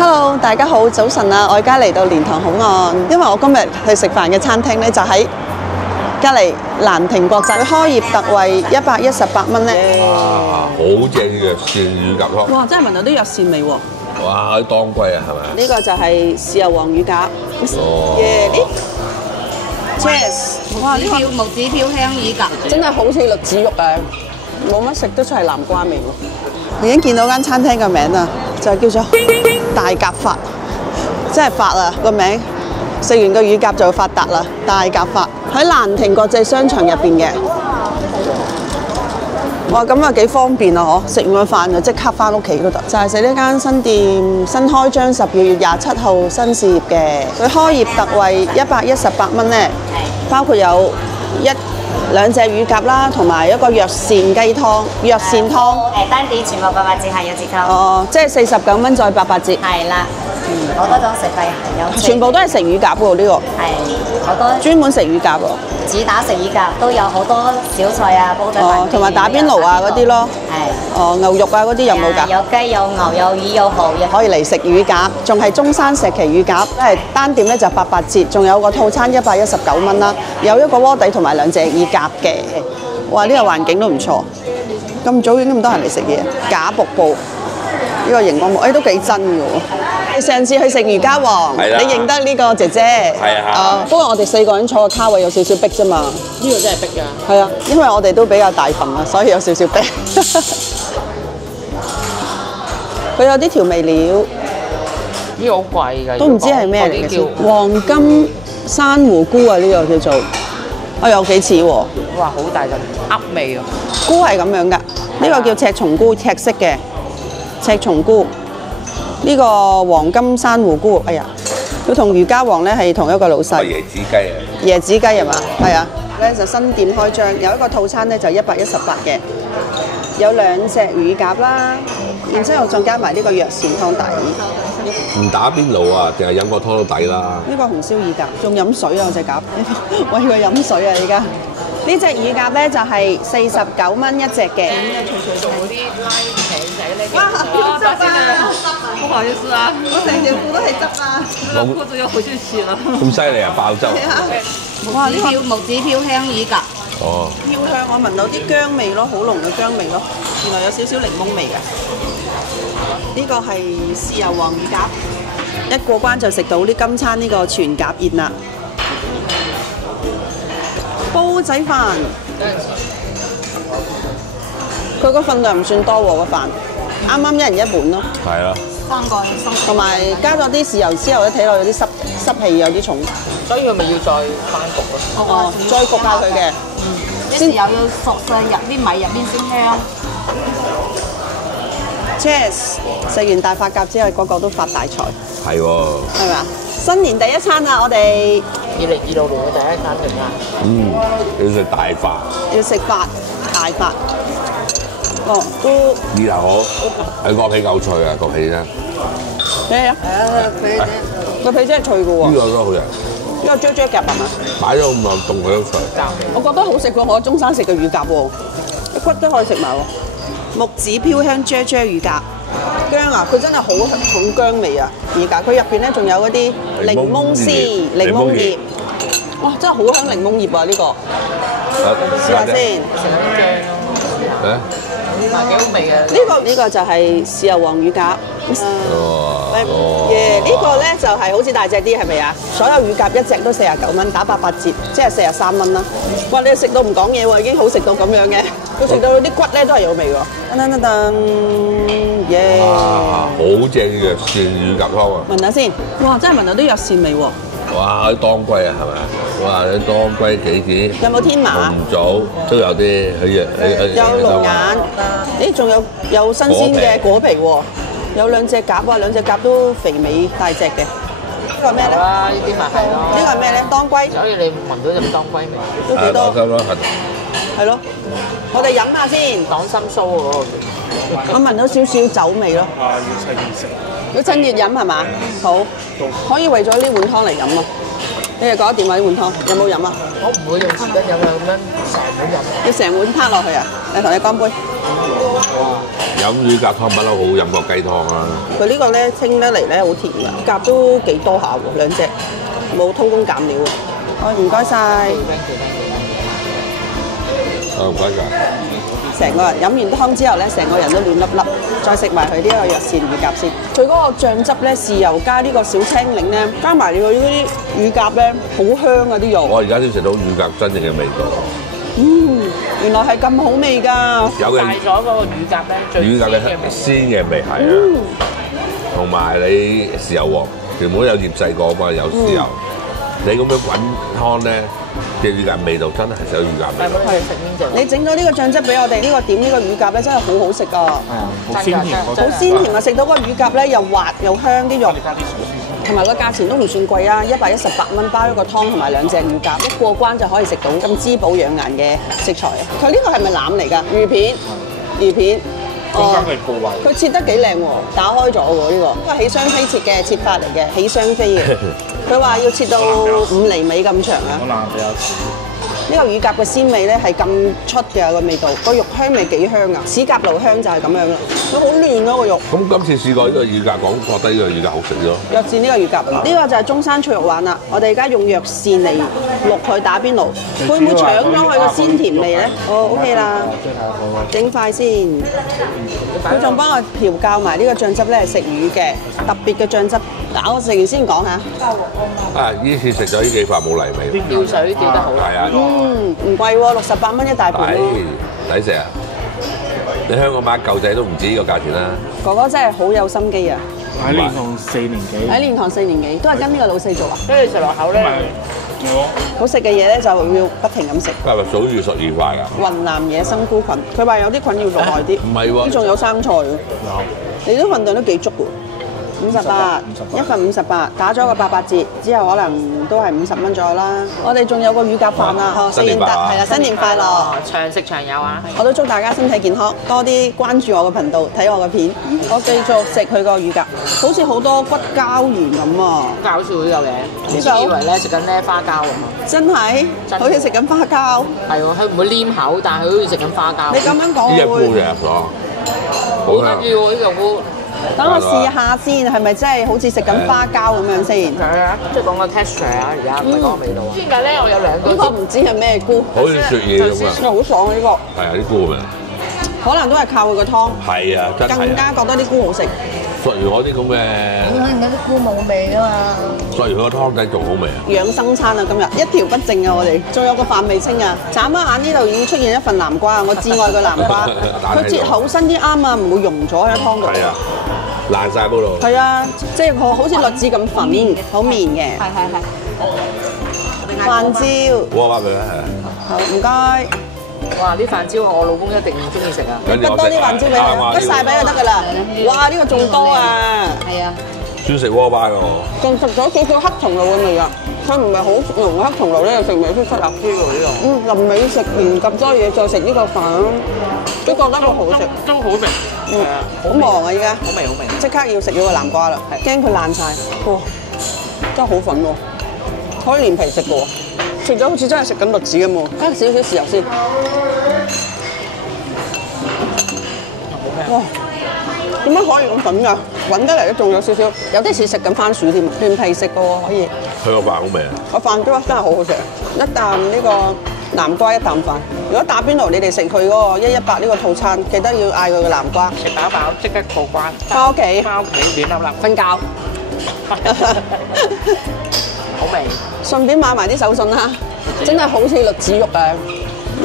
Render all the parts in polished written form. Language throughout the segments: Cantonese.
Hello， 大家好，早晨啊！我而家嚟到蓮塘口岸，因為我今日去食飯嘅餐廳咧就喺隔離蘭亭國際，開業特惠118蚊咧。哇，好正嘅蒜乳鴿湯。哇！真係聞到啲藥膳味喎。哇，啲當歸啊，係咪？呢個就係豉油黃乳鴿。哦。耶！Cheers！ 哇！呢個木子飄香乳鴿，真係好似栗子肉啊！冇乜食得出係南瓜味喎。已經見到間餐廳嘅名啦，就係叫做大鴿發，真係發啊個名！食完個乳鴿就會發達啦，大鴿發喺蘭亭國際商場入邊嘅。哇，咁啊幾方便啊！嗬，食完個飯就即刻翻屋企嗰度。就係食呢間新店，新開張12月27號新事業嘅。佢開業特惠118蚊咧，包括有兩隻乳鴿啦，同埋一個藥膳雞湯、藥膳湯。單碟全部88折係有折扣。哦，即係49蚊再88折。係啦，好多種食費有。全部都係食乳鴿喎呢個。係好多。專門食乳鴿喎。只打食乳鴿都有好多小菜啊，煲仔飯。同埋打邊爐啊嗰啲咯。係。哦，牛肉啊嗰啲有冇㗎？有雞有牛有魚有蠔。可以嚟食乳鴿，仲係中山石岐乳鴿，係單點咧就88折，仲有個套餐119蚊啦，有一個鍋底同埋兩隻乳鴿嘅。哇！呢個環境都唔錯，咁早已經咁多人嚟食嘢。假瀑布呢個熒光幕，都幾真嘅喎。你上次去食魚家王，你認得呢個姐姐？係啊。不過我哋4個人坐個卡位有少少逼啫嘛。呢個真係逼㗎。係啊，因為我哋都比較大份啊，所以有少少逼。佢有啲調味料，呢個好貴㗎，都唔知係咩嚟嘅先。黃金珊瑚菇啊，呢個叫做，有幾似喎。哇，好大陣噏味啊！菇係咁樣㗎，呢個叫赤松菇，赤色嘅赤松菇。呢個黃金珊瑚菇，哎呀，佢同魚家王咧係同一個老細。椰子雞啊！椰子雞係嘛？係啊。咧就新店開張，有一個套餐咧就118嘅，有2隻乳鴿啦，然之後仲加埋呢個藥膳湯底。唔打邊爐啊，淨係飲個湯都抵啦。呢個紅燒乳鴿，仲飲水啊！隻鴿，喂佢飲水啊！而家呢隻乳鴿咧就係49蚊一隻嘅。做嗰啲拉餅仔咧，哇！要執啊！不好意思啊，我成條褲都係汁啊！褲子要回去洗啦。咁犀利啊！爆汁！哇！呢個木子飄香乳鴿。哦。飄香，我聞到啲薑味咯，好濃嘅薑味咯。原來有少少檸檬味嘅。呢個係豉油黃乳鴿，一過關就食到啲今餐呢個全鴿宴啦。煲仔飯，佢個份量唔算多喎個飯，啱啱1人1碗咯。係啦。3個同埋加咗啲豉油之後咧，睇落有啲濕氣，有啲重。所以佢咪要再翻焗咯。哦，再焗下佢嘅。先又要熟上入邊米入邊先香。Cheers！ 食完大發鴿之後，個個都發大財。係喎。係咪啊？新年第一餐啊！我哋2026年嘅第一餐食啊！要食大發。要食大發。哦，都呢頭好，係個皮夠脆啊！個皮啫。咩啊？個皮真係脆嘅喎。呢個都好食。呢個啫啫夾係嘛？擺咗咁耐，凍佢都脆。我覺得好食過我喺中山食嘅乳鴿喎，啲骨都可以食埋喎。木子飄香啫啫乳鴿，薑啊！佢真係好重薑味啊！乳鴿佢入邊咧仲有嗰啲檸檬絲、檸檬葉，哇！真係好香檸檬葉啊！呢個試下先。幾好味嘅。呢個就係豉油黃乳鴿。耶！呢個咧就係好似大隻啲係咪啊？所有乳鴿一隻都49蚊，打88折，即係43蚊啦。哇！你食到唔講嘢喎，已經好食到咁樣嘅，佢食到啲骨咧都係有味喎。噔噔噔噔，耶！哇！好正嘅蒜乳鴿湯啊！聞下先，哇！真係聞到啲藥膳味喎。哇！啲當歸啊，係咪啊？哇！啲當歸杞子，有冇天麻？紅棗都有啲，有龍眼，咦？仲有新鮮嘅果皮喎，有2隻鴿啊，2隻鴿都肥美大隻嘅。呢個咩咧？呢啲咪係咯。呢個係咩咧？當歸。所以你聞到陣當歸味。都幾多？咁咯，係咯。我哋飲下先。黨參酥嗰個。我聞到少少酒味咯。要趁熱飲係嘛？好，可以為咗呢碗湯嚟飲啊！你哋覺得點啊？呢碗湯有冇飲啊？我唔會用匙羹飲啊，咁樣成碗飲。要成碗撻落去啊！嚟同你乾杯。飲乳鴿湯不嬲好飲過雞湯啊！佢呢個咧清得嚟咧好甜㗎，鴿都幾多下喎，兩隻冇偷工減料喎。哦，唔該晒。唔該晒。成個人飲完湯之後咧，成個人都暖粒粒。再食埋佢呢個藥膳乳鴿先。佢嗰個醬汁咧，豉油加呢個小青檸咧，加埋佢嗰啲乳鴿咧，好香啊啲肉。我而家先食到乳鴿真正嘅味道。原來係咁好味㗎。有嘅帶咗嗰個乳鴿咧，最乳鴿嘅鮮嘅味係啊，同埋你豉油王原本有醃製過嘛，有豉油。你咁樣滾湯咧嘅乳鴿味道真係有乳鴿味。係食邊隻？你整咗呢個醬汁俾我哋，呢個點呢個乳鴿咧真係好好食㗎，好鮮甜，好鮮甜啊！食到個乳鴿咧又滑又香啲肉。加啲sauce同埋個價錢都唔算貴啊，118蚊包一個湯同埋兩隻乳鴿，一過關就可以食到咁滋補養顏嘅食材啊！佢呢個係咪腩嚟㗎？魚片，魚片。中間係部位。佢切得幾靚喎，打開咗喎呢個，係起雙飛切嘅切法嚟嘅，起雙飛嘅。佢話要切到5厘米咁長啊！可能比較少。呢個乳鴿嘅鮮味咧係咁出嘅個味道，個肉香味幾香啊！齒甲露香就係咁樣啦，佢好嫩咯個肉。咁今次試過呢個乳鴿，覺得呢個乳鴿好食咗。藥膳呢個乳鴿，呢個就係中山脆肉丸啦。我哋而家用藥膳嚟淥佢打邊爐，會唔會搶咗佢個鮮甜味咧？哦，OK 啦，整塊先。佢仲幫我調教埋呢個醬汁咧，係食魚嘅特別嘅醬汁。嗱，我食完先講下。啊！呢次食咗呢幾塊冇泥味。吊水吊得好。係啊。唔貴喎，68蚊一大盤喎。抵食啊！你香港買舊仔都唔止呢個價錢啦。哥哥真係好有心機啊！喺蓮塘4年幾。喺蓮塘4年幾，都係跟呢個老細做啊。跟住食落口咧，好食嘅嘢咧就要不停咁食。係咪數住12塊㗎？雲南野生菇菌，佢話有啲菌要做耐啲。唔係喎，呢仲有生菜喎。有。你都份量都幾足喎。58，一份58，打咗個88折，之後可能都係50蚊左右啦。我哋仲有個乳鴿飯啊，新年快樂係啦，新年快樂！長食長有啊！我都祝大家身體健康，多啲關注我嘅頻道，睇我嘅片。我繼續食佢個乳鴿，好似好多骨膠原咁啊！搞笑呢嚿嘢，以前以為咧食緊呢花膠咁啊！真係，好似食緊花膠。係喎，佢唔會黏口，但係佢好似食緊花膠。你咁樣講呢隻菇會嘅爽，好好香得意喎！呢嚿菇。等我試下先，係咪真係好似食緊花膠咁樣先？係啊，即係講個 texture 啊，而家唔係講個味道啊。點解咧？我有兩個。呢個唔知係咩菇，好似雪嘢咁啊！好爽啊！呢個係啊，啲菇味。可能都係靠佢個湯，係啊，真係更加覺得啲菇好食。索完我啲咁嘅，可能嗰啲菇冇味啊嘛。索完佢個湯底仲好味啊！養生餐啊，今日一條不剩啊，我哋仲有個飯未清啊！眨一眼呢度已經出現一份南瓜，我至愛嘅南瓜，佢切好身啲啱啊，唔會溶咗喺湯度。係啊，爛晒嗰度。係啊，即係好似栗子咁粉，好綿嘅。係。飯焦，哇哇佢咧，好唔該。哇！啲飯焦我老公一定唔中意食啊。滗多啲飯焦俾佢，滗晒俾佢得㗎啦。哇！呢個仲多啊！係啊。專食鍋巴㗎喎。仲食咗少少黑松露嘅味啊！佢唔係好濃嘅黑松露咧，又食唔出嚟。臨尾食完咁多嘢，再食呢個飯，都覺得佢好食。都好味。係啊，好忙啊！依家好味好味。即刻要食呢個南瓜啦，驚佢爛晒。哇！真係好粉喎，可以連皮食嘅喎，食咗好似真係食緊栗子咁喎。加少少豉油先。哇！點解可以咁粉㗎？揾得嚟都仲有少少，有啲似食緊番薯添，連皮食嘅喎可以。佢個飯好味啊！個飯都真係好好食，一啖呢個南瓜一啖飯。如果打邊爐，你哋食佢嗰個118呢個套餐，記得要嗌佢嘅南瓜。食飽飽即刻過關。翻屋企，翻屋企暖粒粒。瞓覺。好味。順便買埋啲手信啦，真係好似栗子肉啊，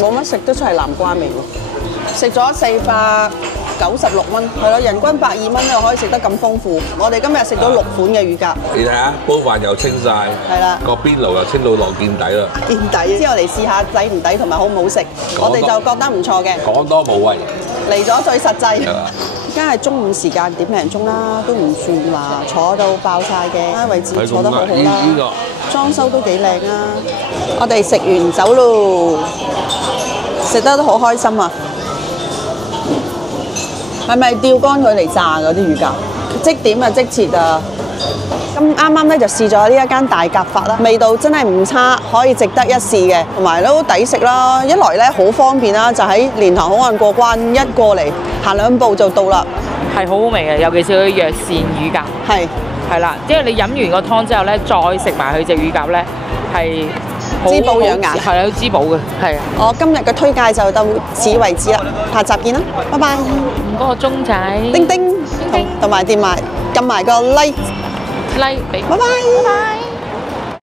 冇乜食得出係南瓜味喎。食咗496蚊，係咯，人均120蚊又可以食得咁豐富。我哋今日食咗6款嘅乳鴿。你睇下，煲飯又清晒，係啦，個邊爐又清到落見底啦。見底之後嚟試下抵唔抵同埋好唔好食，我哋就覺得唔錯嘅。講多無謂。嚟咗最實際。而家係中午時間點零鐘啦，都唔算話坐到爆晒嘅，位置坐得好好啦。呢個裝修都幾靚啊！我哋食完走咯，食得都好開心啊！係咪吊乾佢嚟炸嗰啲乳鴿？即點啊，即切啊！今咁啱啱咧就試咗呢一間大甲發啦，味道真係唔差，可以值得一試嘅，同埋都抵食啦。一來咧好方便啦，就喺蓮塘口岸過關，一過嚟行2步就到啦。係好好味嘅，尤其是佢藥膳乳鴿，係啦，因為你飲完個湯之後咧，再食埋佢隻乳鴿咧，係滋補養顏，係啊，滋補嘅，係啊。我今日嘅推介就到此為止啦，下集見啦，拜拜。嗰個鐘仔，叮叮，同埋掂埋撳埋個 like，俾，拜拜。